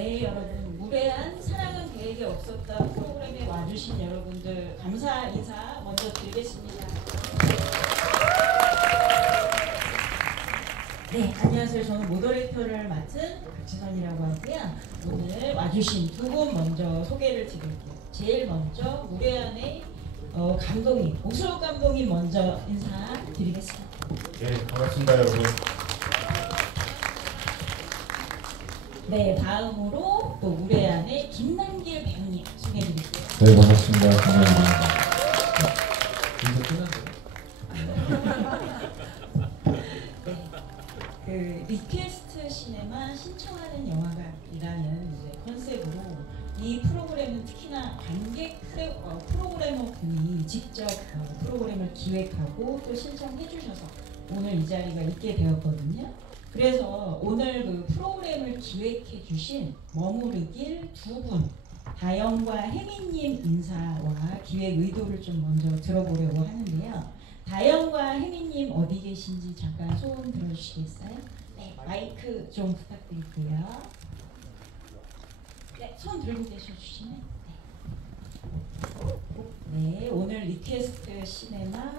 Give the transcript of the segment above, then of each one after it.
네, 여러분, 무례한 사랑은 계획에 없었다 프로그램에 와주신 여러분들 감사 인사 먼저 드리겠습니다. 네, 안녕하세요. 저는 모더레이터를 맡은 박지선이라고 하고요. 오늘 와주신 두 분 먼저 소개를 드릴게요. 제일 먼저 무례한의 감독님, 오수록 감독님 먼저 인사드리겠습니다. 네, 반갑습니다, 여러분. 네, 다음으로 또 무례한의 김남길 배우님 소개해드릴게요. 네, 반갑습니다. 김남길입니다. 이제 끝났어요? 네, 그 리퀘스트 시네마 신청하는 영화관이라는 이제 컨셉으로 이 프로그램은 특히나 관객 프로그래머분이 직접 프로그램을 기획하고 또 신청해 주셔서 오늘 이 자리가 있게 되었거든요. 그래서 오늘 그 프로그램을 기획해 주신 머무르길 두 분, 다영과 혜민님 인사와 기획 의도를 좀 먼저 들어보려고 하는데요. 다영과 혜민님 어디 계신지 잠깐 소원 들어주시겠어요? 네, 마이크 좀 부탁드릴게요. 네, 손 들고 계셔주시면 네, 오늘 리퀘스트 시네마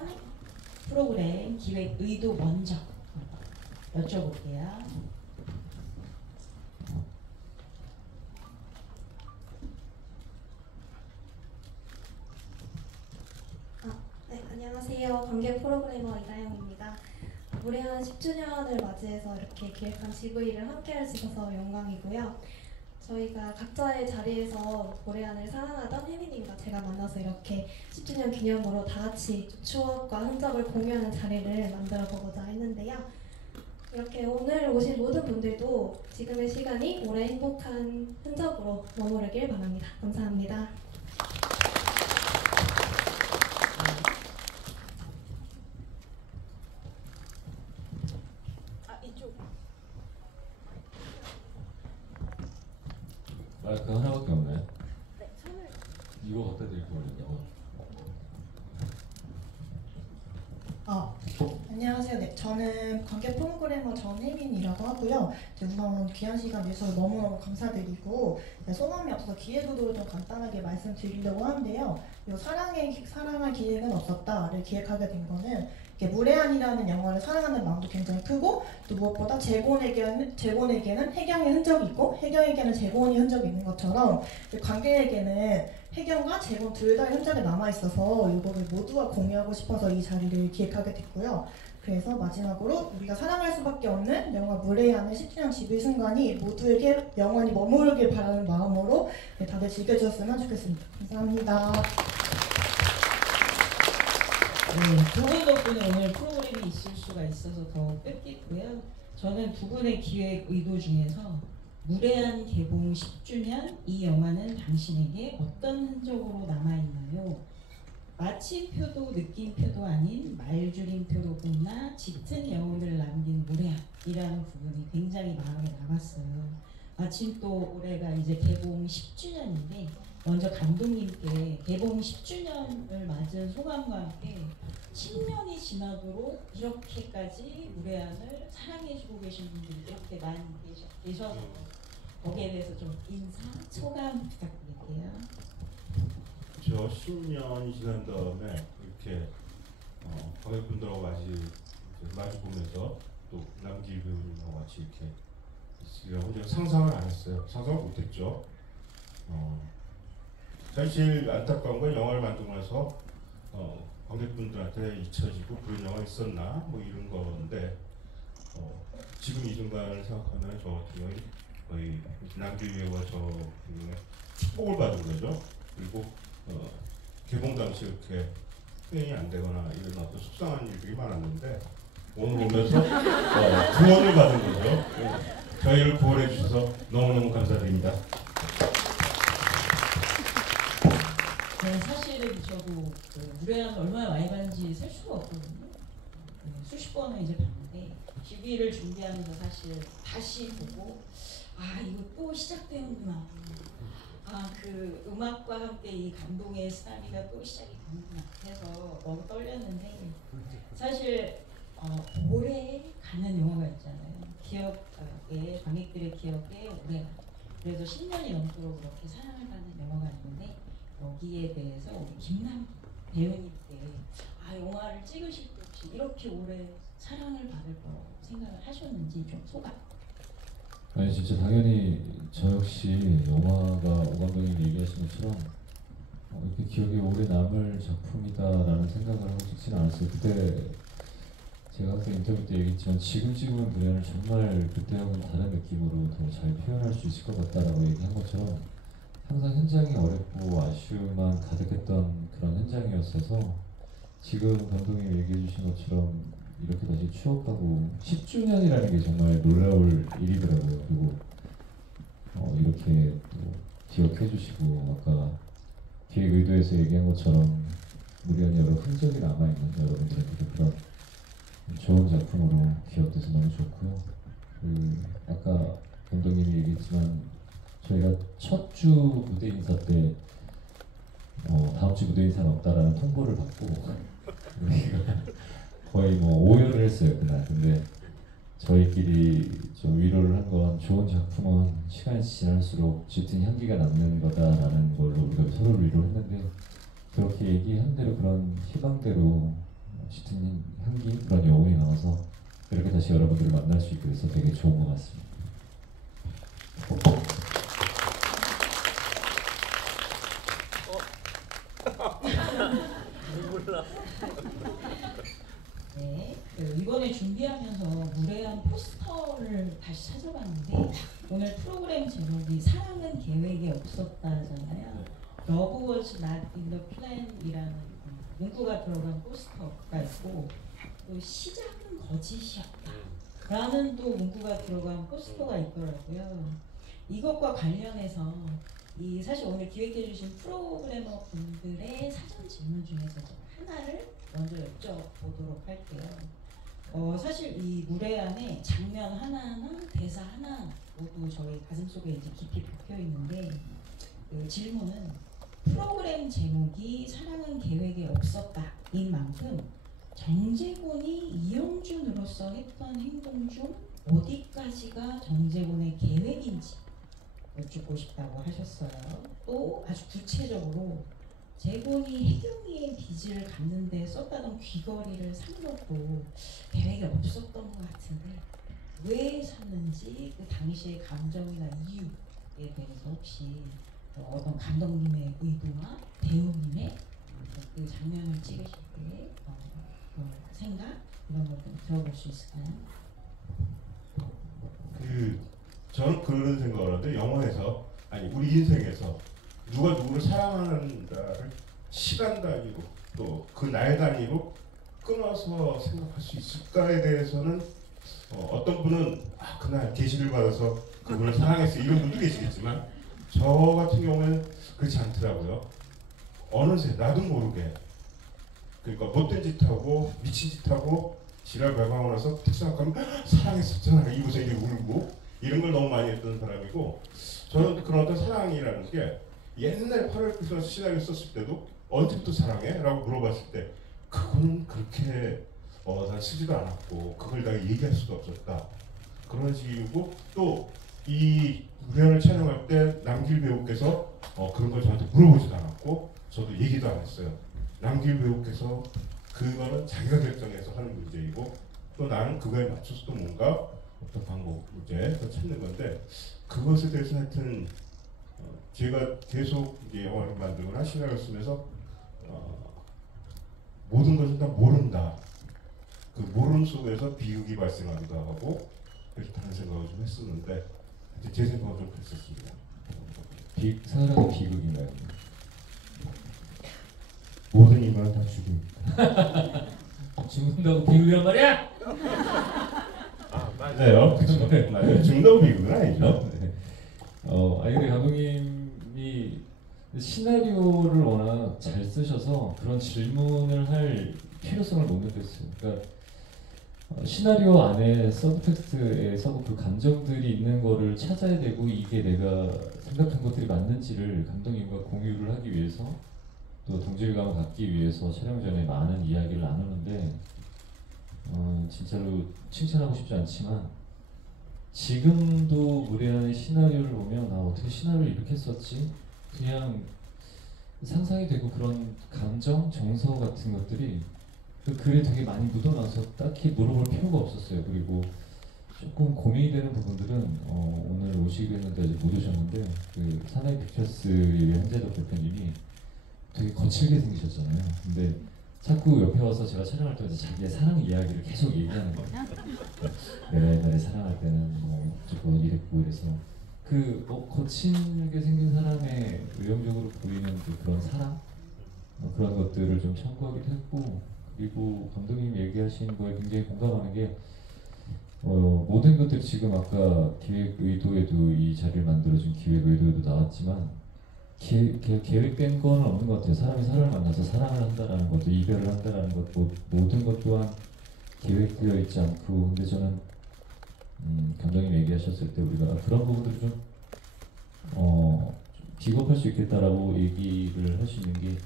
프로그램 기획 의도 먼저 여쭤볼게요. 네, 안녕하세요. 관객 프로그래머 이다영입니다. 무례한 10주년을 맞이해서 이렇게 기획한 GV를 함께 할 수 있어서 영광이고요. 저희가 각자의 자리에서 무례한을 사랑하던 혜민님과 제가 만나서 이렇게 10주년 기념으로 다 같이 추억과 흔적을 공유하는 자리를 만들어 보고자 했는데요. 이렇게 오늘 오신 모든 분들도 지금의 시간이 오래 행복한 흔적으로 머무르길 바랍니다. 감사합니다. 이쪽. 마이크 하나밖에 없네. 네, 손을. 이거 갖다 드릴 거예요. 안녕하세요. 네, 저는 관객 프로그래머 전혜민이라고 하고요. 우선 귀한 시간 내주셔서 너무너무 감사드리고 소감이 없어서 기획의도를 좀 간단하게 말씀드리려고 하는데요. 이 사랑할 기획은 없었다를 기획하게 된 거는 무례한이라는 영화를 사랑하는 마음도 굉장히 크고 또 무엇보다 재곤에게는 혜경의 흔적이 있고 혜경에게는 재곤의 흔적이 있는 것처럼 관객에게는 혜경과 재곤 둘 다의 흔적이 남아있어서 이거를 모두와 공유하고 싶어서 이 자리를 기획하게 됐고요. 그래서 마지막으로 우리가 사랑할 수밖에 없는 영화 무례한의 10주년 집의 순간이 모두에게 영원히 머무르길 바라는 마음으로 다들 즐겨주셨으면 좋겠습니다. 감사합니다. 네, 두 분 덕분에 오늘 프로그램이 있을 수가 있어서 더 뜻깊고요. 저는 두 분의 기획 의도 중에서 무례한 개봉 10주년 이 영화는 당신에게 어떤 흔적으로 남아있나요? 마침표도 느낌표도 아닌 말줄임표로구나 짙은 여운을 남긴 무례한이라는 부분이 굉장히 마음에 남았어요. 마침 또 올해가 이제 개봉 10주년인데 먼저 감독님께 개봉 10주년을 맞은 소감과 함께 10년이 지나도록 이렇게까지 무례한을 사랑해주고 계신 분들이 이렇게 많이 계셔서 거기에 대해서 좀 인사, 소감 부탁드릴게요. 저 10년이 지난 다음에 이렇게 관객분들하고 마주 보면서 또 남길 배우님하고 같이 이렇게 있으려고 제가 상상을 안 했어요. 상상을 못했죠. 사실 안타까운 건 영화를 만들고 나서 관객분들한테 잊혀지고 그런 영화 있었나 뭐 이런 건데 지금 이 순간을 생각하면 저 같은 경우에 거의 남길 배우와 저 축복을 받은 거죠. 그리고 개봉 당시 이렇게 표현이 안 되거나 이런 어떤 속상한 일들이 많았는데 오늘 오면서 구원을 받은 거죠. 저희를 구원해 주셔서 너무너무 감사드립니다. 네, 사실은 저도 무례한 얼마나 많이 봤는지 셀 수가 없거든요. 수십 번을 이제 봤는데 GV를 준비하면서 사실 다시 보고 이거 또 시작되는구나. 그 음악과 함께 이 감동의 쓰나미가 또 시작이 되는구나 해서 너무 떨렸는데 사실 오래 가는 영화가 있잖아요. 기억에 관객들의 기억에 오래 그래서 10년이 넘도록 그렇게 사랑을 받는 영화가 있는데 여기에 대해서 우리 김남 배우님께 영화를 찍으실 때 혹시 이렇게 오래 사랑을 받을 거라고 생각을 하셨는지 좀 소감. 아니 진짜 당연히 저 역시 영화가 오 감독님 얘기하신 것처럼 이렇게 기억에 오래 남을 작품이다라는 생각을 하고 찍지는 않았어요. 그때 제가 항상 인터뷰 때 얘기했지만 지금 찍으면 무례한을 정말 그때하고는 다른 느낌으로 더 잘 표현할 수 있을 것 같다라고 얘기한 것처럼 항상 현장이 어렵고 아쉬움만 가득했던 그런 현장이었어서 지금 감독님이 얘기해 주신 것처럼 이렇게 다시 추억하고 10주년이라는 게 정말 놀라울 일이더라고요. 그리고 이렇게 또 기억해 주시고 아까 기획 의도에서 얘기한 것처럼 무리한 여러 흔적이 남아있는 여러분들에게 그런 좋은 작품으로 기억돼서 너무 좋고요. 아까 감독님이 얘기했지만 저희가 첫 주 무대 인사 때 다음 주 무대 인사는 없다라는 통보를 받고 우리가 거의 오열을 했어요 그날. 근데 저희끼리 좀 위로를 한 건 좋은 작품은 시간이 지날수록 짙은 향기가 남는 거다라는 걸로 우리가 서로를 위로했는데 그렇게 얘기한 대로 그런 희망대로 짙은 향기 그런 여운이 나와서 이렇게 다시 여러분들을 만날 수 있게 돼서 되게 좋은 것 같습니다. 네, 이번에 준비하면서 무례한 포스터를 다시 찾아봤는데 오늘 프로그램 제목이 사랑은 계획에 없었다잖아요. Love was not in the plan이라는 문구가 들어간 포스터가 있고 또 시작은 거짓이었다 라는 또 문구가 들어간 포스터가 있더라고요. 이것과 관련해서 사실 오늘 기획해 주신 프로그래머 분들의 사전 질문 중에서 하나를 먼저 여쭤보도록 할게요. 사실 이 무례한의 장면 하나하나, 대사 하나 모두 저희 가슴속에 이제 깊이 박혀 있는데 그 질문은 프로그램 제목이 사랑은 계획에 없었다인 만큼 정재곤이 이영준으로서 했던 행동 중 어디까지가 정재곤의 계획인지 여쭙고 싶다고 하셨어요. 또 아주 구체적으로 재곤이 혜경이의 빚을 갚는 데 썼다던 귀걸이를 산 것도 계획이 없었던 것 같은데 왜 샀는지 그 당시의 감정이나 이유에 대해서 혹시 어떤 감독님의 의도와 배우님의 그 장면을 찍으실 때 생각 이런 걸 좀 들어볼 수 있을까요? 저는 그런 생각을 하는데 영화에서 우리 인생에서 누가 누구를 사랑하는가를 시간 단위로 또 그 날 단위로 끊어서 생각할 수 있을까에 대해서는 어떤 분은 그날 계시를 받아서 그분을 사랑했어 이런 분도 계시겠지만 저 같은 경우는 그렇지 않더라고요. 어느새 나도 모르게 그러니까 못된 짓 하고 미친 짓 하고 지랄 발광하고 나서 딱 생각하면 사랑했었잖아 이러고서 이제 울고 이런 걸 너무 많이 했던 사람이고 저는 그런 어떤 사랑이라는 게 옛날 8월 크리스마스 시나리오 썼을 때도 언제부터 사랑해? 라고 물어봤을 때 그거는 그렇게 난 쓰지도 않았고 그걸 내가 얘기할 수도 없었다 그런 식이고 또 이 무례한을 촬영할 때 남길 배우께서 그런 걸 저한테 물어보지도 않았고 저도 얘기도 안 했어요. 남길 배우께서 그거는 자기가 결정해서 하는 문제이고 또 나는 그거에 맞춰서 또 뭔가 어떤 방법 이제 더 찾는 건데 그것에 대해서 하여튼 제가 계속 이제 영화를 만들거나 시나리오를 쓰면서 모든 것을 다 모른다. 그 모름 속에서 비극이 발생하기도 하고 그렇다는 생각을 좀 했었는데 제 생각은 좀 그랬었습니다. 사랑의 비극인가요? 모든 인간은 다 죽입니다. 죽는다고 비극이란 말이야? 맞아요. 그렇죠. 맞아요. 죽는다고 비극은 아니죠. 네. 근데 감독님이 시나리오를 워낙 잘 쓰셔서 그런 질문을 할 필요성을 못 느꼈어요. 그러니까 시나리오 안에 서브텍스트에서 그 감정들이 있는 거를 찾아야 되고 이게 내가 생각한 것들이 맞는지를 감독님과 공유를 하기 위해서 또 동질감을 갖기 위해서 촬영 전에 많은 이야기를 나누는데 진짜로 칭찬하고 싶지 않지만 지금도 무례한 시나리오를 보면 어떻게 시나리오를 이렇게 썼지? 그냥 상상이 되고 그런 감정, 정서 같은 것들이 그 글에 되게 많이 묻어나서 딱히 물어볼 필요가 없었어요. 그리고 조금 고민이 되는 부분들은 오늘 오시고 했는데 아직 못 오셨는데 그 사나이 픽처스의 한재덕 대표님이 되게 거칠게 생기셨잖아요. 근데 자꾸 옆에 와서 제가 촬영할 때마다 자기의 사랑 이야기를 계속 얘기하는 거예요. 내가 옛날에 사랑할 때는 뭐 조금 이랬고 이래서 그 거칠게 생긴 사람의 외형적으로 보이는 그런 사랑 그런 것들을 좀 참고하기도 했고 그리고 감독님이 얘기하신 거에 굉장히 공감하는 게 모든 것들이 지금 아까 기획 의도에도 이 자리를 만들어준 기획 의도에도 나왔지만 계획된 건 없는 것 같아요. 사람이 사람을 만나서 사랑을 한다라는 것도 이별을 한다라는 것 모든 것 또한 계획되어 있지 않고 근데 저는 감독님 얘기하셨을 때 우리가 그런 부분들을 좀 비겁할 수 있겠다라고 얘기를 할 수 있는 게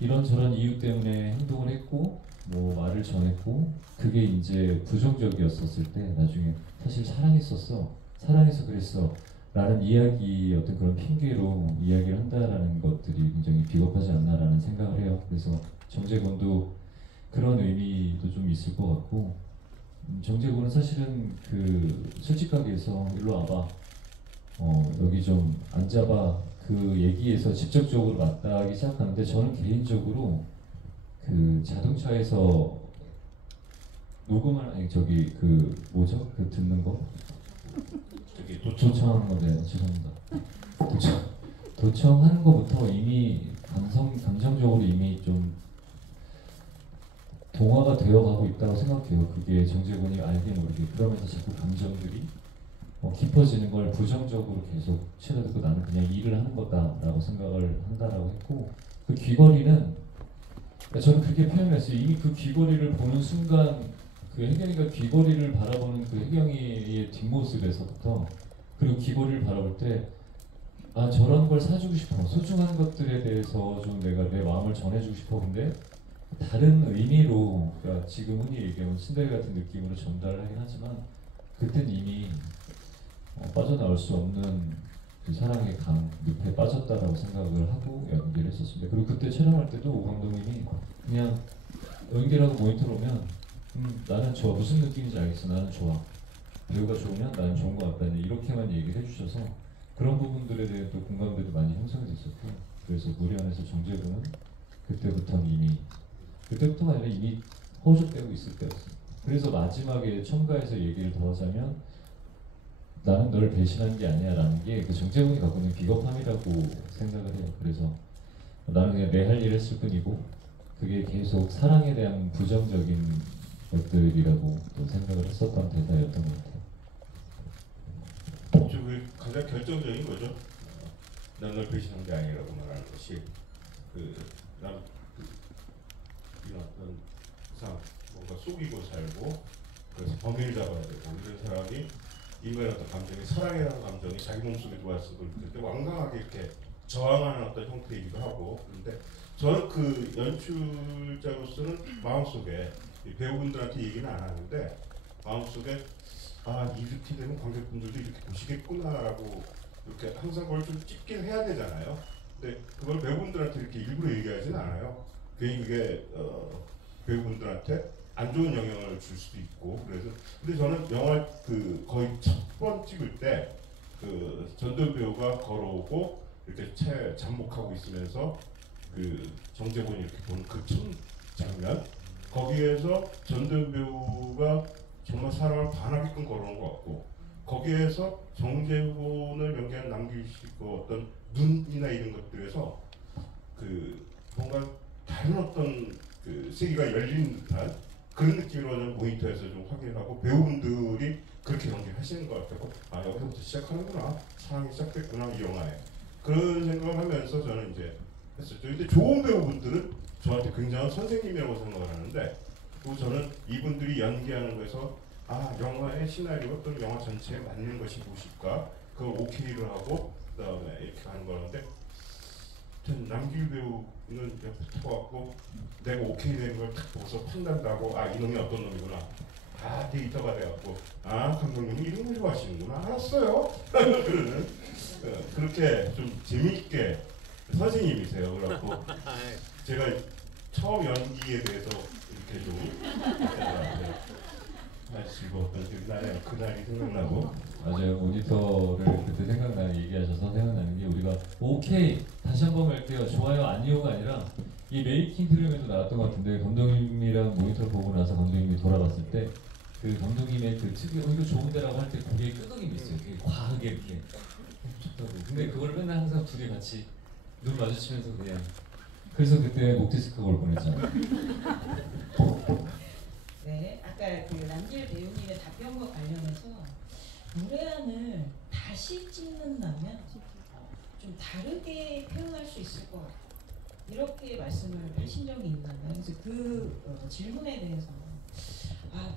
이런저런 이유 때문에 행동을 했고 뭐 말을 전했고 그게 이제 부정적이었었을 때 나중에 사실 사랑했었어 사랑해서 그랬어 라는 이야기 어떤 그런 핑계로 이야기를 한다라는 것들이 굉장히 비겁하지 않나라는 생각을 해요. 그래서 정재곤도 그런 의미도 좀 있을 것 같고 정재곤은 사실은 그 솔직하게해서 일로 와봐 여기 좀 앉아봐 그 얘기에서 직접적으로 맞닿기 시작하는데 저는 개인적으로 그 자동차에서 녹음을 아니 저기 그 뭐죠 그 듣는 거 저기 도청하는 건데 죄송합니다. 도청하는 것부터 이미 감정적으로 이미 좀 동화가 되어가고 있다고 생각해요. 그게 정재곤이 알게 모르게 그러면서 자꾸 감정들이 깊어지는 걸 부정적으로 계속 치닫고 나는 그냥 일을 하는 거다라고 생각을 한다라고 했고 그 귀걸이는 저는 그렇게 표현했어요. 이미 그 귀걸이를 보는 순간 그 혜경이가 귀걸이를 바라보는 그 혜경이의 뒷모습에서부터 그리고 귀걸이를 바라볼 때 아 저런 걸 사주고 싶어 소중한 것들에 대해서 좀 내가 내 마음을 전해주고 싶어 근데 다른 의미로 그러니까 지금 흔히 얘기하는 신데렐 같은 느낌으로 전달을 하긴 하지만 그땐 이미 빠져나올 수 없는 그 사랑의 강 늪에 빠졌다라고 생각을 하고 연기를 했었습니다. 그리고 그때 촬영할 때도 오 감독님이 그냥 연기라고 모니터로 오면 나는 좋아 무슨 느낌인지 알겠어 나는 좋아 배우가 좋으면 나는 좋은 것 같다 이렇게만 얘기를 해주셔서 그런 부분들에 대해 또 공감대도 많이 형성이 됐었고 그래서 무례한에서 정재곤은 그때부터는 이미 그때부터가 아니라 이미 허우적대고 있을 때였어요. 그래서 마지막에 첨가해서 얘기를 더 하자면 나는 널 배신한 게 아니야 라는 게 그 정재곤이 갖고 있는 비겁함이라고 생각을 해요. 그래서 나는 그냥 내 할 일 했을 뿐이고 그게 계속 사랑에 대한 부정적인 것들이라고 또 생각을 했었던 대사였던 것 같아요. 저기 가장 결정적인 거죠. 난 널 배신한 게 아니라고 말하는 것이 난 이런 어떤 이상 뭔가 속이고 살고 그래서 범인을 잡아야 되고 이런 사람이 인간의 어떤 감정이 사랑이라는 감정이 자기 몸속에 들어왔을 때 완강하게 이렇게 저항하는 어떤 형태이기도 하고 그런데 저는 그 연출자로서는 마음속에 배우분들한테 얘기는 안 하는데 마음속에 아 이렇게 되면 관객분들도 이렇게 보시겠구나라고 이렇게 항상 그걸 좀 찍긴 해야 되잖아요. 근데 그걸 배우분들한테 이렇게 일부러 얘기하지는 않아요. 괜히 그게 배우분들한테 안 좋은 영향을 줄 수도 있고 그래서 근데 저는 영화 그 거의 첫 번 찍을 때 그 전도연 배우가 걸어오고 이렇게 차에 잠복하고 있으면서 그 정재곤이 이렇게 보는 그 첫 장면 거기에서 전도연 배우가 정말 사람을 반하게끔 걸어오는 것 같고 거기에서 정재곤을 연기한 남규식 그 어떤 눈이나 이런 것들에서 그 뭔가 다른 어떤 그 세계가 열린 듯한 그런 느낌으로 저는 모니터에서 좀 확인하고 배우분들이 그렇게 연기를 하시는 것 같고 아 여기서부터 시작하는구나 사랑이 시작됐구나 이 영화에 그런 생각을 하면서 저는 이제 했었죠. 근데 좋은 배우분들은 저한테 굉장한 선생님이라고 생각을 하는데 그리고 저는 이분들이 연기하는 거에서 아 영화의 시나리오 또는 영화 전체에 맞는 것이 무엇일까 그걸 오케이를 하고 그다음에 이렇게 하는 거는데 전 남길 배우는 옆에 타고 내가 오케이 된 걸 딱 보고서 판단도 하고 아 이놈이 어떤 놈이구나 다 데이터가 돼갖고 아 감독님이 이런 걸 좋아하시는구나 알았어요. 그러는 그렇게 좀 재미있게 선생님이세요. 그래갖고 제가 처음 연기에 대해서 이렇게 좀 즐거웠던 기억이 나네요. 그날이 생각나고. 맞아요. 모니터를 그때 생각나는 얘기하셔서 생각나는 게 우리가 오케이 다시 한번 할게요. 좋아요 아니요가 아니라 이 메이킹 필름에도 나왔던 것 같은데 감독님이랑 모니터 보고 나서 감독님이 돌아갔을 때 그 감독님의 그 특유 이거 좋은데라고 할 때 고개에 끄덕임이 있어요. 되게 과하게 이렇게 좋다고. 근데 그걸 맨날 항상 둘이 같이 눈 마주치면서 그냥 그래서 그때 목 디스크가 올 뻔했잖아요. 네, 아까 그 남길 배우님의 답변과 관련해서 무례한을 다시 찍는다면 좀 다르게 표현할 수 있을 것 같아요. 이렇게 말씀을 하신 적이 있나요? 그래서 그 질문에 대해서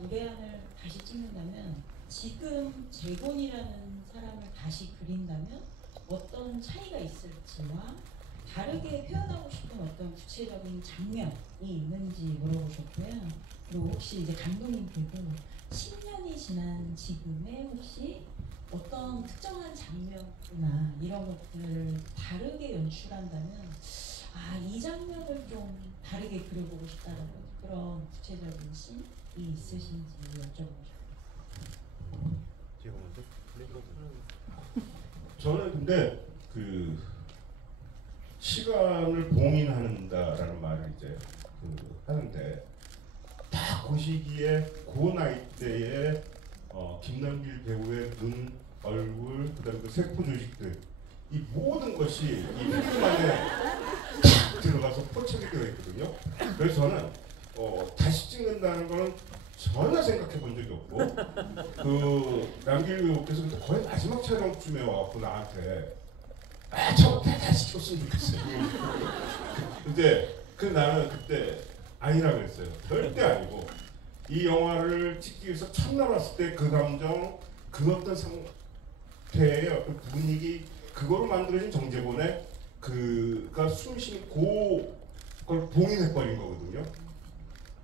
무례한을 다시 찍는다면 지금 재곤이라는 사람을 다시 그린다면 어떤 차이가 있을지와 다르게 표현하고 싶은 어떤 구체적인 장면이 있는지 물어보셨고요. 그리고 혹시 이제 감독님께도 10년이 지난 지금에 혹시 어떤 특정한 장면이나 이런 것들을 다르게 연출한다면 이 장면을 좀 다르게 그려보고 싶다는 그런 구체적인 씬이 있으신지 여쭤보고 싶어요. 제가 먼저 저는 근데 그 시간을 봉인한다라는 말을 이제 하는데 딱 그 시기에 그 나이 때에 김남길 배우의 눈, 얼굴, 그다음에 그 세포 조직들 이 모든 것이 이 필름 안에 딱 들어가서 포착이 되어 있거든요. 그래서 저는 다시 찍는다는 거는 전혀 생각해 본 적이 없고 그 남길 배우께서 거의 마지막 촬영쯤에 와갖고 나한테 저거 다시 찍었으면 좋겠어요. 근데 나는 그때 아니라 그랬어요. 절대 아니고 이 영화를 찍기 위해서 처음 나왔을 때 그 감정, 그 어떤 상태의 어떤 분위기 그거로 만들어진 정재곤의 그가 숨쉰 그걸 봉인해버린 거거든요.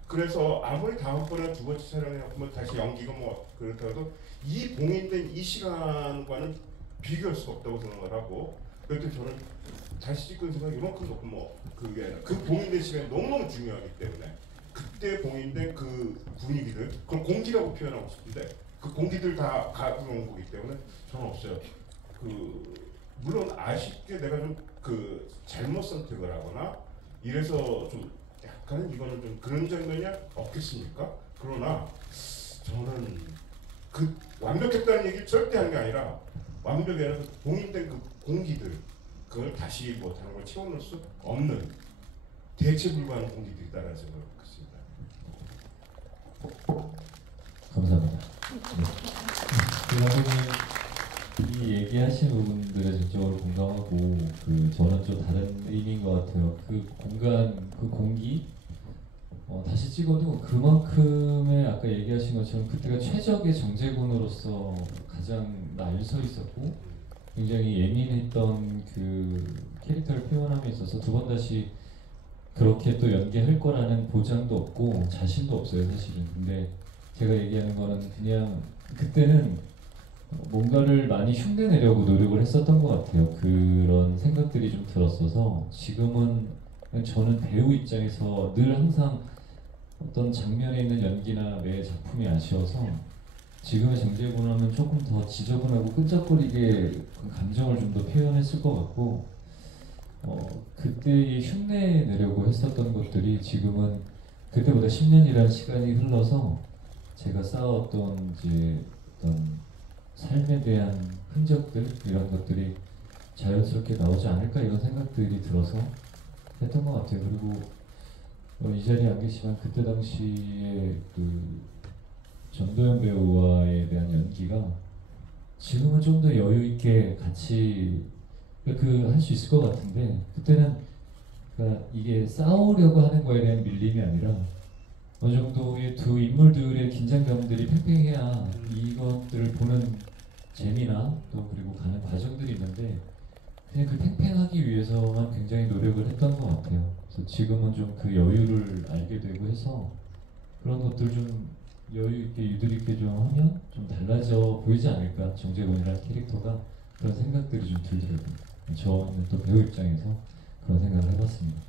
그래서 아무리 다음번에 두 번째 촬영에 뭐 다시 연기가 뭐 그렇더라도 이 봉인된 이 시간과는 비교할 수가 없다고 생각을 하고 그때 저는 다시 찍은 생각이 이만큼 높고 뭐 그게 아니라 그 봉인된 시간이 너무너무 중요하기 때문에 그때 봉인된 그 분위기들 그걸 공기라고 표현하고 싶은데 그 공기들 다 가지고 온 거기 때문에 저는 없어요. 물론 아쉽게 내가 좀 잘못 선택을 하거나 이래서 좀 약간은 이거는 좀 그런 장면이 없겠습니까? 그러나 저는 그 완벽했다는 얘기 절대 하는 게 아니라 완벽이 아니라 봉인된 그 공기들 그걸 다시 뭐 다른 걸 채워넣을 수 없는 대체 불가한 공기들이다라는 생각을 갖습니다. 감사합니다. 이 얘기하신 부분들에 전적으로 공감하고 저는 좀 다른 의미인 것 같아요. 그 공간, 그 공기 다시 찍어도 그만큼의 아까 얘기하신 것처럼 그때가 최적의 정재곤으로서 가장 날 서 있었고 굉장히 예민했던 그 캐릭터를 표현함에 있어서 두 번 다시 그렇게 또 연기할 거라는 보장도 없고 자신도 없어요 사실은. 근데 제가 얘기하는 거는 그냥 그때는 뭔가를 많이 흉내내려고 노력을 했었던 것 같아요. 그런 생각들이 좀 들었어서 지금은 저는 배우 입장에서 늘 항상 어떤 장면에 있는 연기나 내 작품이 아쉬워서 지금의 정재곤하면 조금 더 지저분하고 끈적거리게 그 감정을 좀 더 표현했을 것 같고 그때 흉내 내려고 했었던 것들이 지금은 그때보다 10년이라는 시간이 흘러서 제가 쌓아왔던 이제 어떤 삶에 대한 흔적들 이런 것들이 자연스럽게 나오지 않을까 이런 생각들이 들어서 했던 것 같아요. 그리고 이 자리에 안 계시지만 그때 당시에 그 전도연 배우와에 대한 연기가 지금은 좀 더 여유 있게 같이 할 수 있을 것 같은데 그때는 그러니까 이게 싸우려고 하는 거에 대한 밀림이 아니라 어느 정도의 두 인물들의 긴장감들이 팽팽해야 이것들을 보는 재미나 또 그리고 가는 과정들이 있는데 그냥 그 팽팽하기 위해서만 굉장히 노력을 했던 것 같아요. 그래서 지금은 좀 그 여유를 알게 되고 해서 그런 것들 좀 여유 있게 유들 있게 좀 하면 좀 달라져 보이지 않을까, 정재곤이라는 캐릭터가. 그런 생각들이 좀 들더라고요. 저는 또 배우 입장에서 그런 생각을 해봤습니다.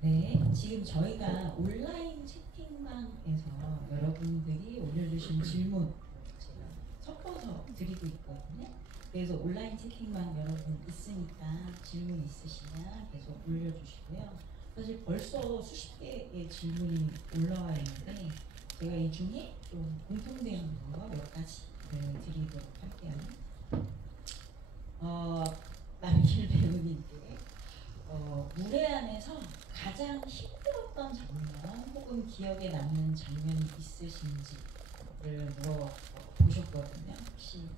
네, 지금 저희가 온라인 채팅방에서 여러분들이 올려주신 질문 제가 섞어서 드리고 있거든요. 그래서 온라인 채팅방 여러분 있으니까 질문 있으시면 계속 올려주시고요. 사실 벌써 수십 개의 질문이 올라와 있는데 제가 이 중에 좀 공통되는 거 몇 가지를 드리도록 할게요. 남길 배우님께 무례한에서 가장 힘들었던 장면 혹은 기억에 남는 장면이 있으신지를 물어보셨거든요. 혹시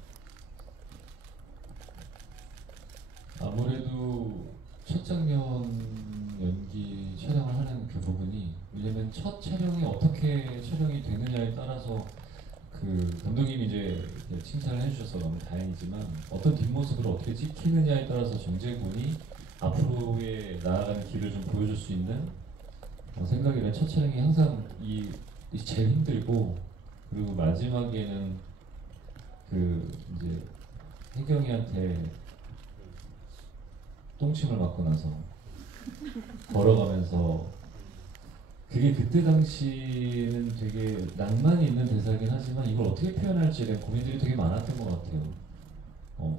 아무래도 첫 장면 연기 촬영을 하는 그 부분이, 왜냐면 첫 촬영이 어떻게 촬영이 되느냐에 따라서 그 감독님이 이제 칭찬을 해주셔서 너무 다행이지만, 어떤 뒷모습을 어떻게 찍히느냐에 따라서 정재군이 앞으로의 나아가는 길을 좀 보여줄 수 있는 생각이라, 첫 촬영이 항상 이 제일 힘들고, 그리고 마지막에는 그 이제 혜경이한테 똥침을 맞고 나서 걸어가면서, 그게 그때 당시는 되게 낭만이 있는 대사긴 하지만 이걸 어떻게 표현할지에 대한 고민들이 되게 많았던 것 같아요.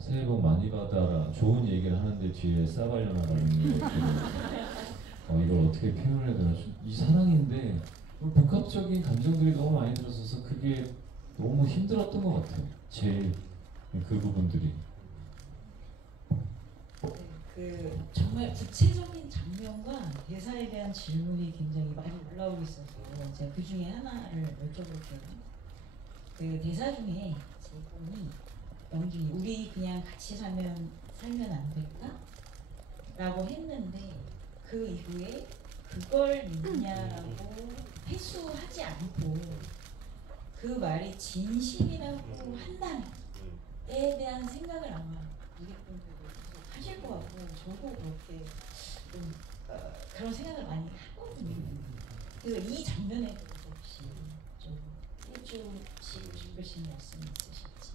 새해 복 많이 받아라, 좋은 얘기를 하는데 뒤에 싸발려나가는 거, 이걸 어떻게 표현해야 되나. 이 사랑인데 복합적인 감정들이 너무 많이 들어서서 그게 너무 힘들었던 것 같아요. 제일 그 부분들이. 정말 구체적인 장면과 대사에 대한 질문이 굉장히 많이 올라오고 있어서 제가 그 중에 하나를 여쭤볼게요. 그 대사 중에 재곤이 영준이 우리 그냥 같이 살면 안 될까? 라고 했는데 그 이후에 그걸 믿냐라고 회수하지 않고 그 말이 진심이라고 한다는 에 대한 생각을 아마 관객분들이 하실 것 같고, 저도 그렇게 좀 그런 생각을 많이 하거든요. 그래서 이 장면에 대해서 혹시 좀 해주시고 싶으신 말씀 있으실지.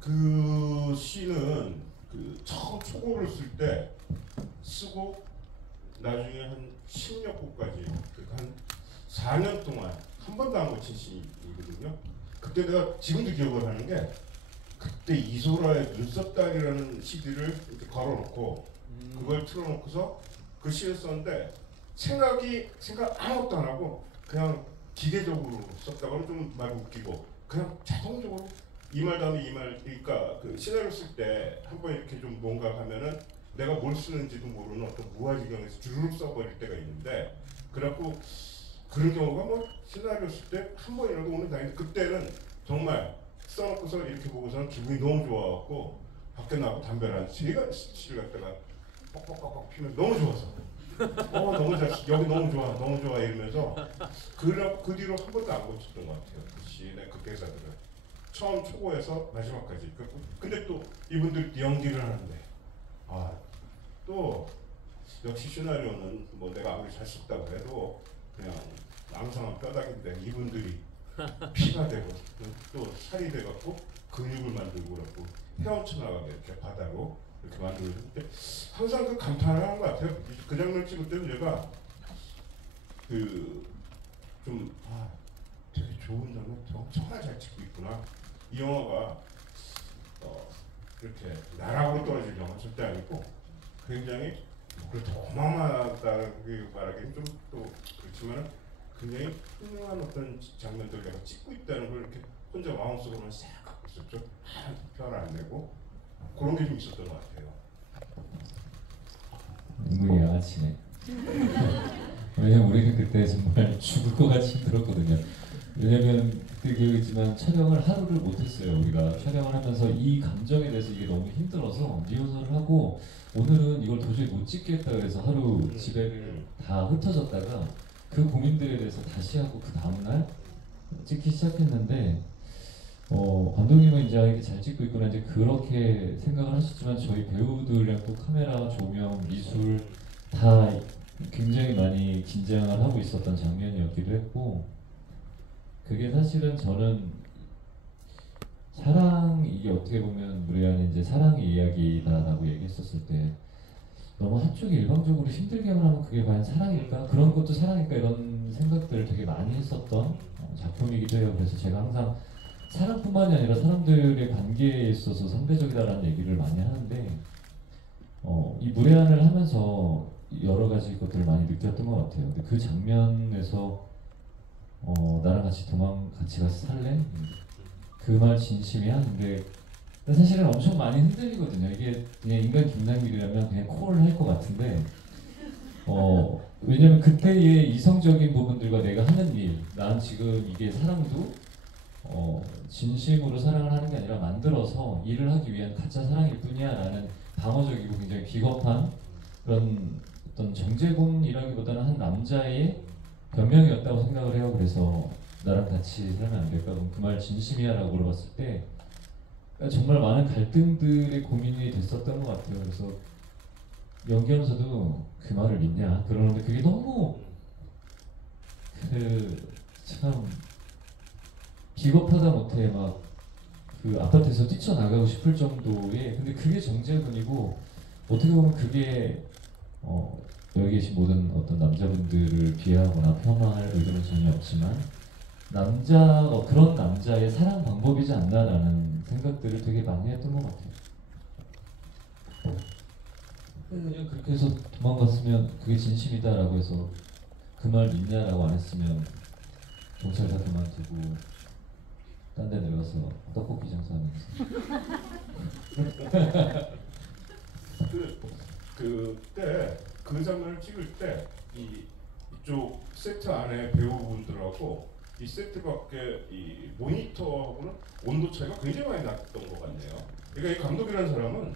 그 시는 그 처음 초고를 쓸 때 쓰고 나중에 한 10몇 곡까지, 그러니까 한 4년 동안 한 번도 안 고친 시이거든요. 그때 내가 지금도 기억을 하는 게, 그때 이소라의 눈썹 따기라는 CD를 이렇게 걸어놓고 그걸 틀어놓고서 그 시를 썼는데, 생각 아무것도 안 하고 그냥 기계적으로 썼다고는 좀 말 웃기고, 그냥 자동적으로 이 말 다음에 이 말, 그러니까 그 시나리오 쓸 때 한번 이렇게 좀 뭔가 하면은 내가 뭘 쓰는지도 모르는 어떤 무아지경에서 주르륵 써버릴 때가 있는데, 그래갖고 그런 경우가 뭐 시나리오 쓸 때 한 번이라도 오는 다행인데, 그때는 정말 써놓고서 이렇게 보고서는 기분이 너무 좋아갖고 밖에 나가고 담배를 한 시가 시를 갖다가 뻑뻑뻑뻑 피면 너무 좋아서 너무 잘, 여기 너무 좋아 이러면서 그 뒤로 한 번도 안 고쳤던 것 같아요. 그 시의 그 대사들을 처음 초고에서 마지막까지. 근데 또 이분들 연기를 하는데 또 역시 시나리오는 뭐 내가 아무리 잘 썼다고 해도 그냥 앙상한 뼈다귀인데, 이분들이 피가 되고 또 살이 돼갖고 근육을 만들고 그렇고 헤엄쳐 나가게 이렇게 바다로 이렇게 만들고 있는데, 항상 그 감탄을 하는 것 같아요. 그 장면 찍을 때는 제가 좀 되게 좋은 장면, 정말 잘 찍고 있구나. 이 영화가 이렇게 나락으로 떨어질 영화 절대 아니고, 굉장히 그렇다고 어마어마하다는 말하기는 좀 또 그렇지만 굉장히 훌륭한 어떤 장면들을 내가 찍고 있다는 걸 이렇게 혼자 마음속으로만 싹 갖고 있었죠. 표현을 안 내고 그런 게 좀 있었던 것 같아요. 눈물이 양아치네. 왜냐면 우리는 그때 정말 죽을 것 같이 힘들었거든요. 왜냐면 그때 기억이지만 촬영을 하루를 못했어요. 우리가 촬영을 하면서 이 감정에 대해서 이게 너무 힘들어서 리허설을 하고, 오늘은 이걸 도저히 못 찍겠다 그래서 하루 집에를 다 흩어졌다가 그 고민들에 대해서 다시 하고 그 다음날 찍기 시작했는데, 감독님은 이제 이렇게 잘 찍고 있구나 이제 그렇게 생각을 하셨지만, 저희 배우들이랑 또 카메라, 조명, 미술 다 굉장히 많이 긴장을 하고 있었던 장면이었기도 했고, 그게 사실은 저는 사랑 이게 어떻게 보면 무례한 이제 사랑의 이야기다라고 얘기했었을 때 너무 한쪽이 일방적으로 힘들게만 하면 그게 과연 사랑일까? 그런 것도 사랑일까? 이런 생각들을 되게 많이 했었던 작품이기도 해요. 그래서 제가 항상 사랑뿐만이 아니라 사람들의 관계에 있어서 상대적이다라는 얘기를 많이 하는데 이 무례한을 하면서 여러 가지 것들을 많이 느꼈던 것 같아요. 근데 그 장면에서 나랑 같이 같이 가서 살래? 그 말 진심이야? 근데 사실은 엄청 많이 흔들리거든요. 이게 그냥 인간 김남길이라면 그냥 콜을 할 것 같은데 왜냐면 그때의 이성적인 부분들과 내가 하는 일, 난 지금 이게 사랑도 진심으로 사랑을 하는 게 아니라 만들어서 일을 하기 위한 가짜 사랑일 뿐이야 라는 방어적이고 굉장히 비겁한 그런 어떤 정제공이라기보다는 한 남자의 변명이었다고 생각을 해요. 그래서 나랑 같이 살면 안 될까? 그럼 그 말 진심이야? 라고 물어봤을 때 정말 많은 갈등들의 고민이 됐었던 것 같아요. 그래서 연기하면서도 그 말을 믿냐? 그러는데 그게 너무 참 비겁하다 못해 막 그 아파트에서 뛰쳐나가고 싶을 정도의 근데 그게 정제군이고 어떻게 보면 그게 여기 계신 모든 어떤 남자분들을 비하하거나 폄하할 의도는 전혀 없지만 그런 남자의 사랑 방법이지 않나라는 생각들을 되게 많이 했던 것 같아요. 그냥 그렇게 해서 도망갔으면 그게 진심이다라고 해서 그 말 믿냐라고 안 했으면 경찰사 그만두고 딴 데 내려가서 떡볶이 장사하면서 그때 그 장면을 찍을 때 이쪽 세트 안에 배우분들하고 이 세트 밖에 이 모니터하고는 온도 차이가 굉장히 많이 났던 것 같네요. 그러니까 이 감독이라는 사람은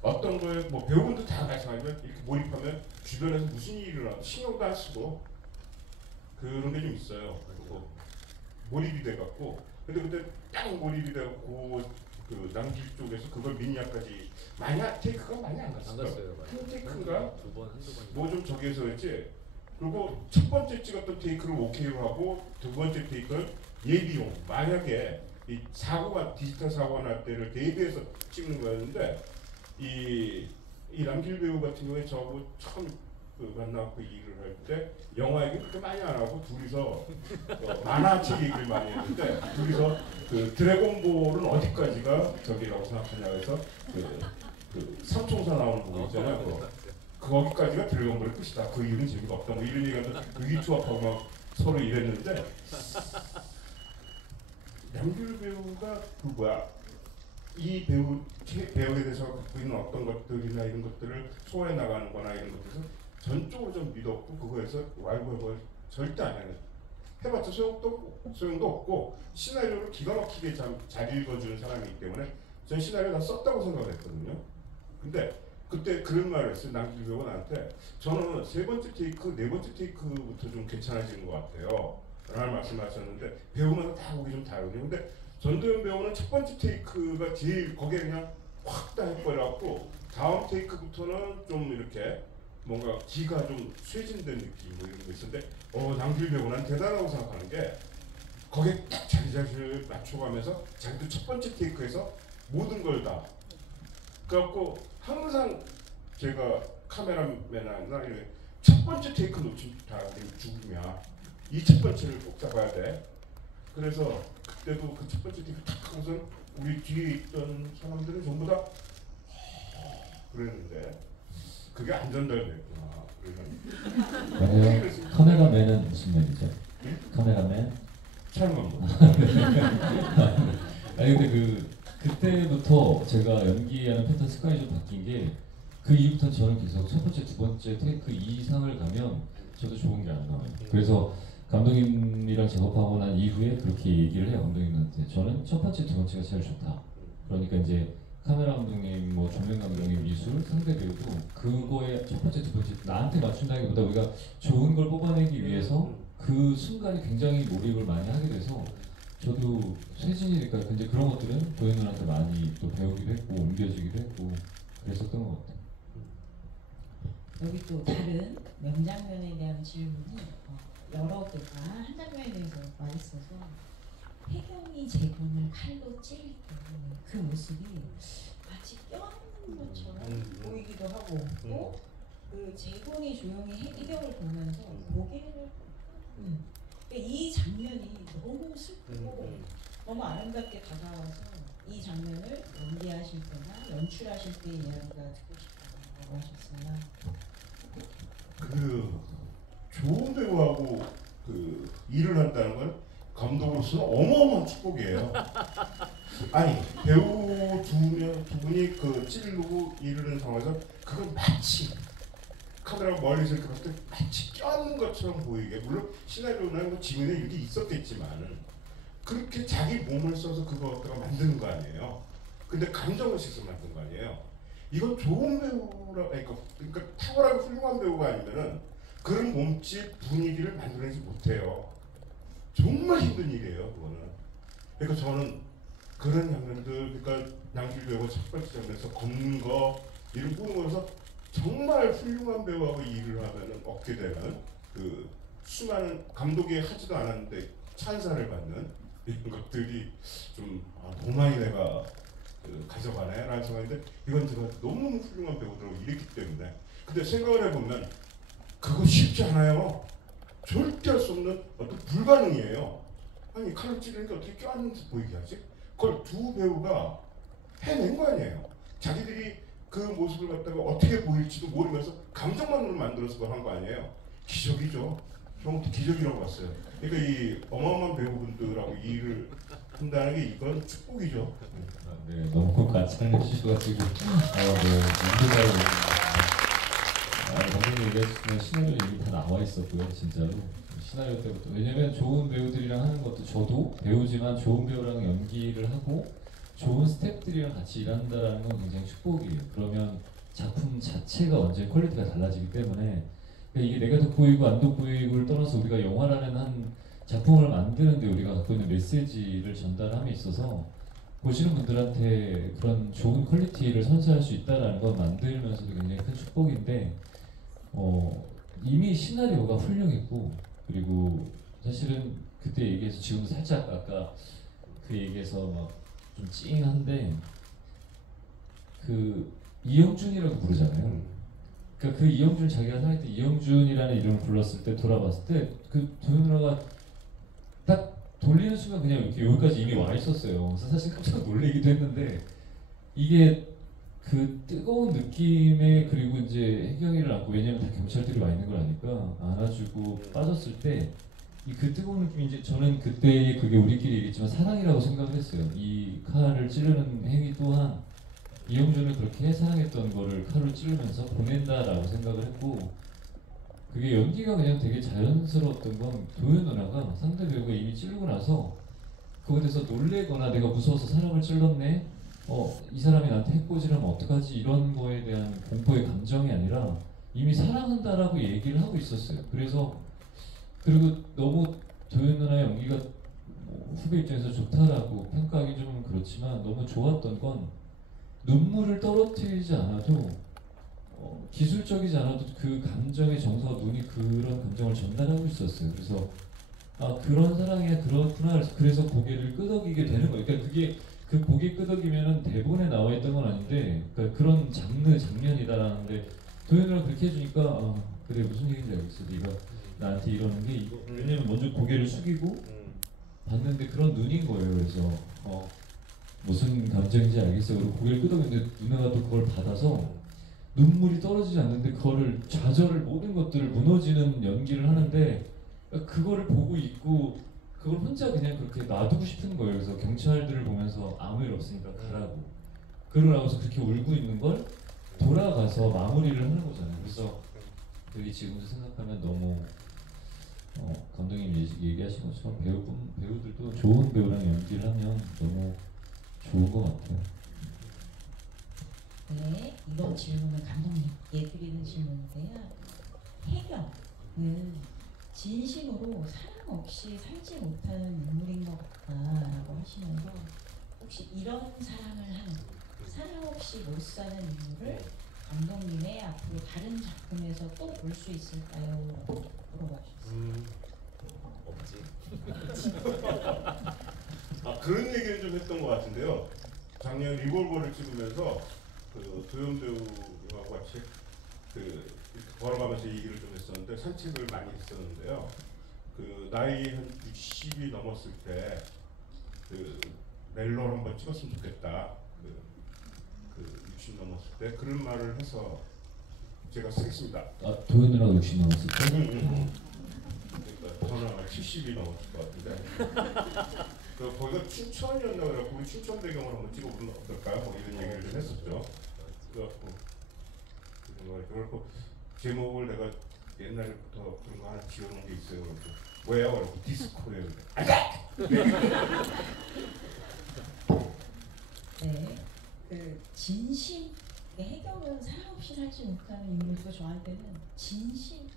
어떤 거에 뭐 배우분들 다 마찬가지로 이렇게 몰입하면 주변에서 무슨 일이 일어나도 신경도 안 쓰고 그런 게 좀 있어요. 그리고 몰입이 돼갖고 근데 딱 몰입이 돼갖고 그 남길 쪽에서 그걸 미니아까지 테이크가 많이 안 갔어요. 한 테이크인가? 뭐 좀 저기에서 했지. 그리고 첫 번째 찍었던 테이크를 오케이로 하고 두 번째 테이크를 예비용 만약에 이 디지털 사고가 날 때를 대비해서 찍는 거였는데 이 남길 배우 같은 경우에 저하고 처음 만나고 일을 할 때 영화 얘기 그렇게 많이 안 하고 둘이서 만화책 얘기를 많이 했는데 둘이서 그 드래곤볼은 어디까지가 저기라고 생각하냐 해서 그 삼총사 나오는 부분 있잖아요. 거기까지가 드래곤볼의 끝이다. 그 이후는 재미가 없다. 뭐 이런 얘기가 의기투합하고 막 서로 이랬는데 남길 배우가 이 배우에 대해서 갖고 있는 어떤 것들이나 이런 것들을 소화해 나가는 거나 이런 것들에서 전적으로 좀 믿었고 그거에서 왈가왈부를 절대 안 해요. 해봤자 소용도 없고 시나리오를 기가 막히게 잘 읽어주는 사람이기 때문에 전 시나리오 다 썼다고 생각을 했거든요. 근데 그때 그런 말을 했어요. 남길 배우가 나한테 저는 세 번째 테이크, 네 번째 테이크부터 좀 괜찮아지는 것 같아요 라는 말씀하셨는데 배우마다 다 보기 좀 다르거든요. 근데 전도연 배우는 첫 번째 테이크가 제일 거기에 그냥 확 다 해버려갖고 다음 테이크부터는 좀 이렇게 뭔가 기가 좀 쇠진된 느낌 뭐 이런 거 있었는데 남길 배우는 대단하다고 생각하는 게 거기에 딱 자기 자신을 맞춰가면서 자기도 첫 번째 테이크에서 모든 걸 다 그래갖고 항상 제가 카메라맨이나 첫 번째 테이크 놓치면 다 죽음이야. 이 첫 번째를 꼭 잡아야 돼. 그래서 그때도 그 첫 번째 테이크 탁 하고선 우리 뒤에 있던 사람들은 전부 다 그랬는데 그게 안 전달됐구나. 맞아요. 카메라맨은 무슨 말이죠? 카메라맨? 촬영 아니 근데 그때부터 제가 연기하는 패턴 습관이 좀 바뀐 게 그 이후부터 저는 계속 첫 번째, 두 번째 테이크 이상을 가면 저도 좋은 게 안 나와요. 그래서 감독님이랑 작업하고 난 이후에 그렇게 얘기를 해요. 감독님한테 저는 첫 번째, 두 번째가 제일 좋다. 그러니까 이제 카메라 감독님, 뭐 조명 감독님, 미술, 상대 배우도 그거에 첫 번째, 두 번째 나한테 맞춘다기보다 우리가 좋은 걸 뽑아내기 위해서 그 순간에 굉장히 몰입을 많이 하게 돼서 저도 쇠진이니까 근데 그런 것들은 도현 누나한테 많이 또 배우기도 했고 옮겨지기도 했고 그랬었던 것 같아요. 여기 또 다른 명장면에 대한 질문이 여러 개가 한 장면에 대해서 와 있어서 혜경이 재곤을 칼로 찔릴 때 그 모습이 마치 껴안는 것처럼 보이기도 하고 또 그 재곤이 조용히 혜경을 보면서 고개를 이 장면이 너무 슬프고 너무 아름답게 다가와서 이 장면을 연기하실 때나 연출하실 때의 이야기가 듣고 싶다고 하셨어요. 그 좋은 배우하고 그 일을 한다는 건 감독으로서는 어마어마한 축복이에요. 아니 배우 두 분이 그 찌르고 이르는 상황에서 그건 마치 카메라가 멀리서 이렇게 봤을 때 마치 껴안는 것처럼 보이게, 물론 시나리오나 뭐 지면에 이렇게 있었겠지만 그렇게 자기 몸을 써서 그거 갖다가 만드는 거 아니에요. 근데 감정을 씻어 만든 거 아니에요. 이건 좋은 배우라, 그러니까 탁월하고 훌륭한 배우가 아니면은 그런 몸짓 분위기를 만들어내지 못해요. 정말 힘든 일이에요, 그거는. 그러니까 저는 그런 장면들, 그러니까 양길 배우가 첫 번째 장면에서 걷는 거, 이런 보는 거에서 정말 훌륭한 배우하고 일을 하면은 얻게 되는 그 수많은 감독이 하지도 않았는데 찬사를 받는 이런 것들이 좀 너무 많이 내가 가져가네 라는 생각인데, 이건 제가 너무너무 훌륭한 배우들하고 일했기 때문에. 근데 생각을 해보면 그거 쉽지 않아요. 절대 할 수 없는 어떤 불가능이에요. 아니 칼을 찌르는 게 어떻게 껴안는 듯 보이게 하지? 그걸 두 배우가 해낸 거 아니에요. 자기들이 그 모습을 갖다가 어떻게 보일지도 모르면서 감정만으로 만들어서 그걸 한 거 아니에요. 기적이죠. 저는 기적이라고 봤어요. 그러니까 이 어마어마한 배우분들하고 일을 한다는 게 이건 축복이죠. 네, 너무 관찰해 주셔가지고 감독님 얘기하셨지만 시나리오 이미 다 나와 있었고요, 진짜로. 시나리오 때부터. 왜냐면 좋은 배우들이랑 하는 것도, 저도 배우지만 좋은 배우랑 연기를 하고 좋은 스태프들이랑 같이 일한다는 건 굉장히 축복이에요. 그러면 작품 자체가 완전히 퀄리티가 달라지기 때문에, 이게 내가 돋보이고 안 돋보이고를 떠나서 우리가 영화라는 한 작품을 만드는데 우리가 갖고 있는 메시지를 전달함에 있어서 보시는 분들한테 그런 좋은 퀄리티를 선사할 수 있다는 건 만들면서도 굉장히 큰 축복인데, 이미 시나리오가 훌륭했고, 그리고 사실은 그때 얘기해서 지금도 살짝 아까 그 얘기해서 막 좀 찡한데, 그 이영준이라고 부르잖아요. 그러니까 그 이영준, 자기가 살아있던 이영준이라는 이름을 불렀을 때, 돌아봤을 때 그 도현 누나가 딱 돌리는 순간 그냥 이렇게 여기까지 이미 와 있었어요. 그래서 사실 깜짝 놀라기도 했는데, 이게 그 뜨거운 느낌에, 그리고 이제 혜경이를 안고, 왜냐면 다 경찰들이 와 있는 걸 아니까 안아주고 빠졌을 때 이 그 뜨거운 느낌이, 이제 저는 그때 그게 우리끼리 얘기했지만 사랑이라고 생각을 했어요. 이 칼을 찌르는 행위 또한 이영준을 그렇게 사랑했던 거를 칼로 찌르면서 보낸다라고 생각을 했고, 그게 연기가 그냥 되게 자연스러웠던 건, 도현 누나가 상대 배우가 이미 찌르고 나서 그거에 대해서 놀래거나 내가 무서워서 사람을 찔렀네, 이 사람이 나한테 해코지라면 어떡하지, 이런 거에 대한 공포의 감정이 아니라 이미 사랑한다라고 얘기를 하고 있었어요. 그리고 너무 도현 누나의 연기가 후배 입장에서 좋다라고 평가하기 좀 그렇지만, 너무 좋았던 건 눈물을 떨어뜨리지 않아도, 기술적이지 않아도 그 감정의 정서가, 눈이 그런 감정을 전달하고 있었어요. 그래서 그런 사랑이야, 그렇구나. 그래서 고개를 끄덕이게 되는 거예요. 그러니까 그게, 그 고개 끄덕이면은 대본에 나와 있던 건 아닌데, 그러니까 그런 장면이다라는데, 도현이랑 그렇게 해주니까 그래, 무슨 얘기인지 알겠어. 네가 나한테 이러는 게 왜냐면 먼저 고개를 숙이고 봤는데 그런 눈인 거예요. 그래서 무슨 감정인지 알겠어요. 그리고 고개를 끄덕이는데 누나가 또 그걸 받아서 눈물이 떨어지지 않는데, 그거를 좌절을, 모든 것들을 무너지는 연기를 하는데, 그거를 보고 있고 그걸 혼자 그냥 그렇게 놔두고 싶은 거예요. 그래서 경찰들을 보면서 아무 일 없으니까 가라고, 그러고 나서 그렇게 울고 있는 걸 돌아가서 마무리를 하는 거잖아요. 그래서 그게 지금도 생각하면 너무 감독님 얘기하신 것처럼 배우들도 좋은 배우랑 연기를 하면 너무 좋은 것 같아요. 네, 이번 질문은 감독님께 드리는 질문인데요. 혜경은 진심으로 사랑 없이 살지 못하는 인물인 것 같다라고 하시면서, 혹시 이런 사랑을 하는, 사랑 없이 못 사는 인물을 감독님의 앞으로 다른 작품에서 또 볼 수 있을까요? 라고 물어봐 주셨어요. 없지. 아, 그런 얘기를 좀 했던 것 같은데요. 작년 리볼버를 찍으면서 그 도연 배우하고 같이 그 이렇게 걸어가면서 얘기를 좀 했었는데 산책을 많이 했었는데요. 그 나이 한 60이 넘었을 때 그 멜로를 한번 찍었으면 좋겠다. 그 60 넘었을 때 그런 말을 해서 제가 쓰겠습니다. 아, 도현 누나가 60 넘었을 때? 그러니까 저는 아마 70이 넘었을 것 같은데 그 거기가 춘천이었나 그래갖고 우리 춘천 배경을 한번 찍어보면 어떨까 뭐 이런 얘기를 좀 했었죠. 그래갖고 제목을 내가 옛날부터 그런 거 하나 지어놓은 게 있어요. 그래서 뭐예요? 그래갖고 디스코예요. 네, 그 진심, 해경은 사람 없이 살지 못하는 인물도 저한테는 진심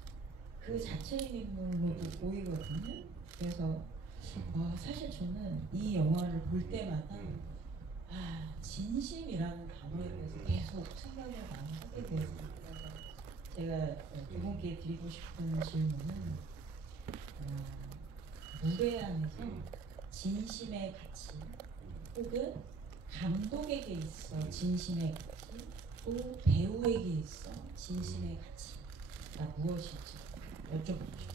그 자체의 인물로도 보이거든요. 그래서 사실 저는 이 영화를 볼 때마다 진심이라는 단어에 대해서 계속 생각을 많이 하게 되었습니다. 그래서 제가 두 분께 드리고 싶은 질문은 무대 안에서 진심의 가치 혹은 감독에게 있어 진심의 가치 또 배우에게 있어 진심의 가치가 무엇일지 여쭤보죠.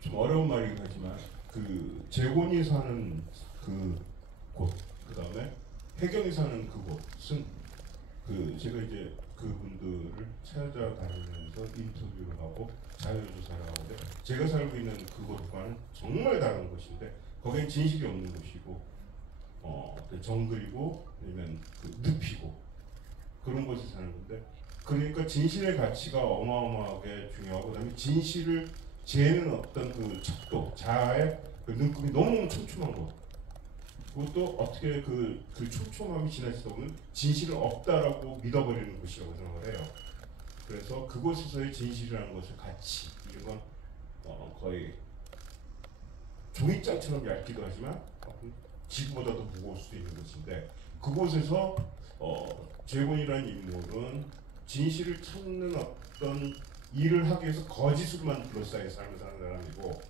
좀 어려운 말이긴 하지만 그 재곤이 사는 그 곳, 그 다음에 혜경이 사는 그곳은 그 제가 이제 그분들을 찾아다니면서 인터뷰를 하고 자료조사를 하는데 제가 살고 있는 그곳과는 정말 다른 곳인데 거기엔 진실이 없는 곳이고 정글이고 아니면 그 늪이고 그런 곳에 사는 건데 그러니까 진실의 가치가 어마어마하게 중요하고 그다음에 진실을 재는 어떤 그 척도 자아의 그 눈금이 너무너무 촘촘한 것 그것도 어떻게 그 촘촘함이 지나치다 보면 진실은 없다라고 믿어버리는 곳이라고 생각을 해요. 그래서 그곳에서의 진실이라는 것의 가치 이런 건 거의 종이장처럼 얇기도 하지만 지구보다도 무거울 수도 있는 곳인데 그곳에서 재곤이라는 인물은 진실을 찾는 어떤 일을 하기 위해서 거짓으로만 둘러싸여 삶을 사는 사람이고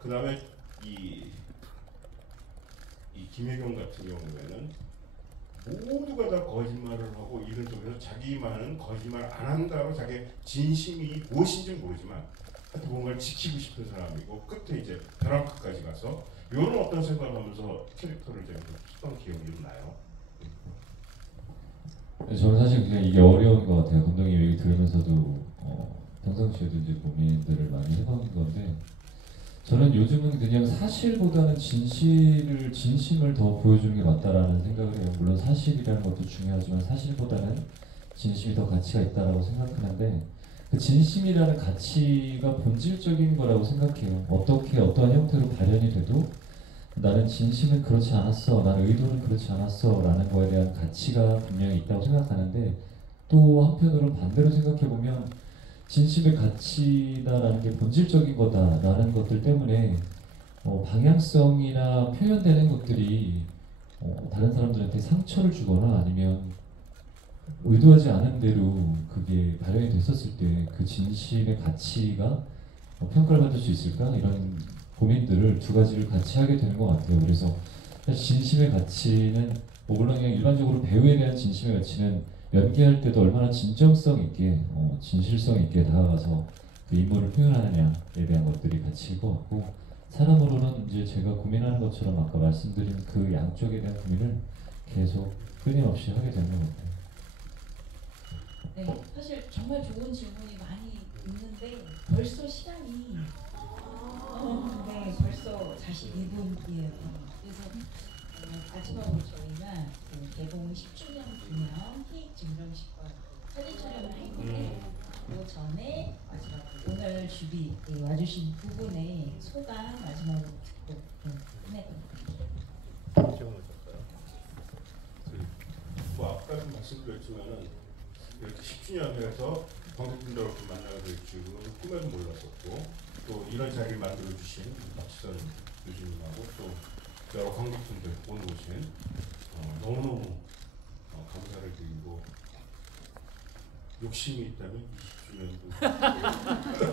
그 다음에 이 김혜경 같은 경우에는 모두가 다 거짓말을 하고 이런 속에서 자기만은 거짓말 안 한다고 자기 진심이 무엇인지 모르지만 하여튼 뭔가를 지키고 싶은 사람이고 끝에 이제 벼랑 끝까지 가서 이런 어떤 생각을 하면서 캐릭터를 제가 썼던 기억이 좀 나요. 저는 사실 그냥 이게 어려운 것 같아요. 감독님 얘기 들으면서도 평상시에도 이제 고민들을 많이 해본 건데 저는 요즘은 그냥 사실보다는 진심을 더 보여주는 게 맞다라는 생각을 해요. 물론 사실이라는 것도 중요하지만 사실보다는 진심이 더 가치가 있다라고 생각하는데 그 진심이라는 가치가 본질적인 거라고 생각해요. 어떠한 형태로 발현이 돼도 나는 진심은 그렇지 않았어, 나는 의도는 그렇지 않았어 라는 거에 대한 가치가 분명히 있다고 생각하는데 또 한편으로는 반대로 생각해보면 진심의 가치다라는 게 본질적인 거다라는 것들 때문에 방향성이나 표현되는 것들이 다른 사람들한테 상처를 주거나 아니면 의도하지 않은 대로 그게 발현이 됐었을 때 그 진심의 가치가 평가를 받을 수 있을까? 이런 고민들을 두 가지를 같이 하게 되는 것 같아요. 그래서 사실 진심의 가치는 물론 그냥 일반적으로 배우에 대한 진심의 가치는 연기할 때도 얼마나 진정성 있게 진실성 있게 다가가서 그 인물을 표현하느냐에 대한 것들이 가치일 것 같고 사람으로는 이제 제가 고민하는 것처럼 아까 말씀드린 그 양쪽에 대한 고민을 계속 끊임없이 하게 되는 것 같아요. 네, 사실 정말 좋은 질문이 많이 있는데 벌써 시간이 네, 벌써 42분이에요. 그래서 마지막으로 저희가 그 개봉 10주년 기념 케이크 증정식과 사진 촬영을 할 건데 그 전에 마지막으로 오늘 주비 와주신 두 분의 소감 마지막으로 듣고 끝내도록 뭐 아까도 말씀드렸지만은 이렇게 10주년 해서 관객분들하고 만나게 될 줄은 꿈에도 몰랐었고 또 이런 자리를 만들어 주신 박지선 교수님하고 또 여러 관객분들 오늘 오신 너무너무 감사를 드리고 욕심이 있다면 20주 주면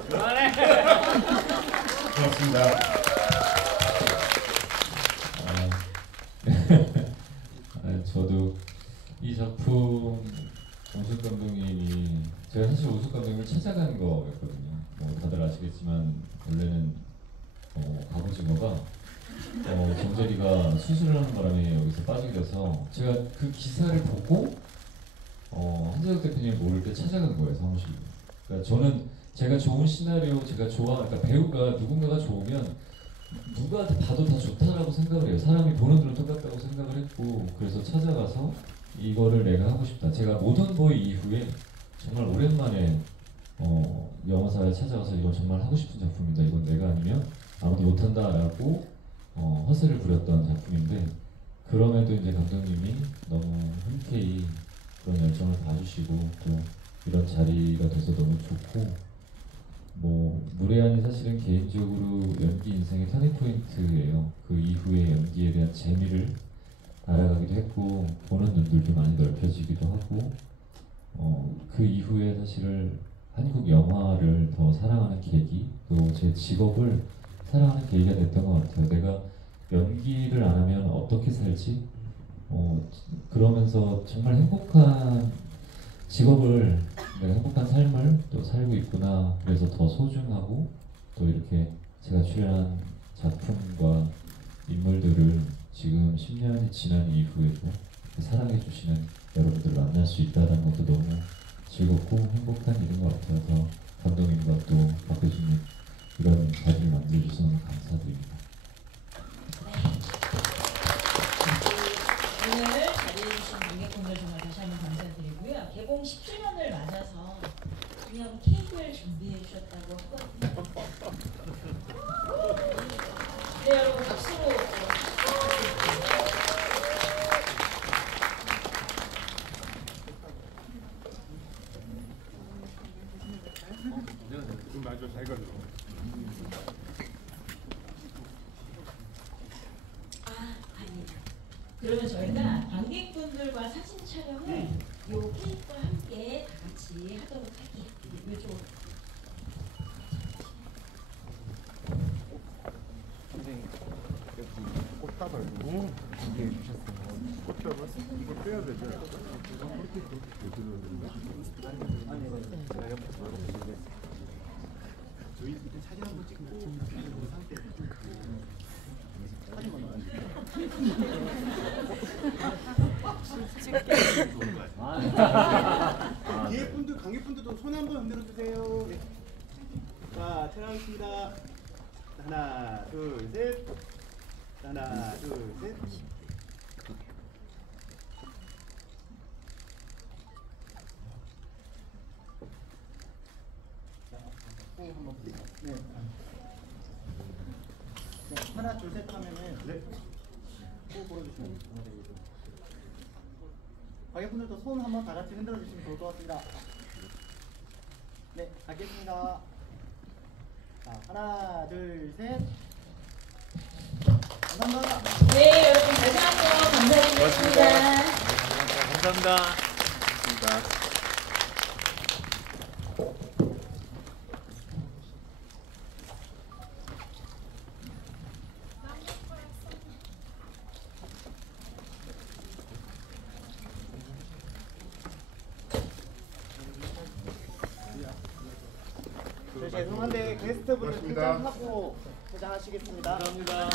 그만해. 고맙습니다. 저도 이 작품 오숙 감독님이 제가 사실 오숙 감독님을 찾아간 거였거든요. 뭐 다들 아시겠지만 원래는 갑오징어가 정재리가 수술을 하는 바람에 여기서 빠지게 돼서 제가 그 기사를 보고 한재석 대표님 모를 때 찾아간 거예요, 사무실로. 그러니까 저는 제가 좋은 시나리오, 그러니까 배우가 누군가가 좋으면 누가 봐도 다 좋다라고 생각을 해요. 사람이 보는 눈은 똑같다고 생각을 했고, 그래서 찾아가서 이거를 내가 하고 싶다. 제가 모던보이 이후에 정말 오랜만에 영화사에 찾아가서 이걸 정말 하고 싶은 작품이다. 이건 내가 아니면 아무도 못한다라고 허세를 부렸던 작품인데, 그럼에도 이제 감독님이 너무 흔쾌히 그런 열정을 봐주시고 또 이런 자리가 돼서 너무 좋고, 뭐 무례한이 사실은 개인적으로 연기 인생의 터닝 포인트예요. 그 이후에 연기에 대한 재미를 알아가기도 했고 보는 눈들도 많이 넓혀지기도 하고 그 이후에 사실은 한국 영화를 더 사랑하는 계기, 또 제 직업을 사랑하는 계기가 됐던 것 같아요. 내가 연기를 안 하면 어떻게 살지? 그러면서 정말 행복한 직업을, 내가 행복한 삶을 또 살고 있구나. 그래서 더 소중하고 또 이렇게 제가 출연한 작품과 인물들을 지금 10년이 지난 이후에도 사랑해 주시는 여러분들을 만날 수 있다는 것도 너무 즐겁고 행복한 일인 것 같아요. 더 감독님과 또 박 교수님 이런 자리를 만들어주셔서 너무 감사드립니다. 오늘 자리해주신 관객분들 정말 다시 한번 감사드리고요. 개봉 10주년을 맞아서 그냥 케이크를 준비해 주셨다고 하거든요. 네, 여러분 박수로 맞아, 잘 가져. 아니다. 그러면 저희가 관객분들과 사진 촬영을 요 케이크와 함께 다 같이 하도록 할게요. 이쪽으로. 선생님 여기 꽃다발 준비해 주셨어요. 꽃다발? 이거 빼야 되죠? 아니 제가 옆에서 이렇게 준비했어요. 저희 이때 사진 한번 찍고 그 상태 사진만 나와요. 뒤에 분들, 관객분들도 손 한번 흔들어 주세요. 네. 자, 촬영하겠습니다. 하나, 둘, 셋. 하나, 둘, 셋. 네. 네, 하나, 둘, 셋 하면은 네. 꼭 불어주시면 됩니다. 관객분들도 손 한번 다 같이 흔들어 주시면 좋을 것 같습니다. 네, 가겠습니다. 자, 하나, 둘, 셋. 감사합니다. 네, 여러분 다시 한번 감사드리겠습니다. 감사합니다. 죄송한데 게스트분들 고맙습니다. 퇴장하고 퇴장하시겠습니다. 감사합니다.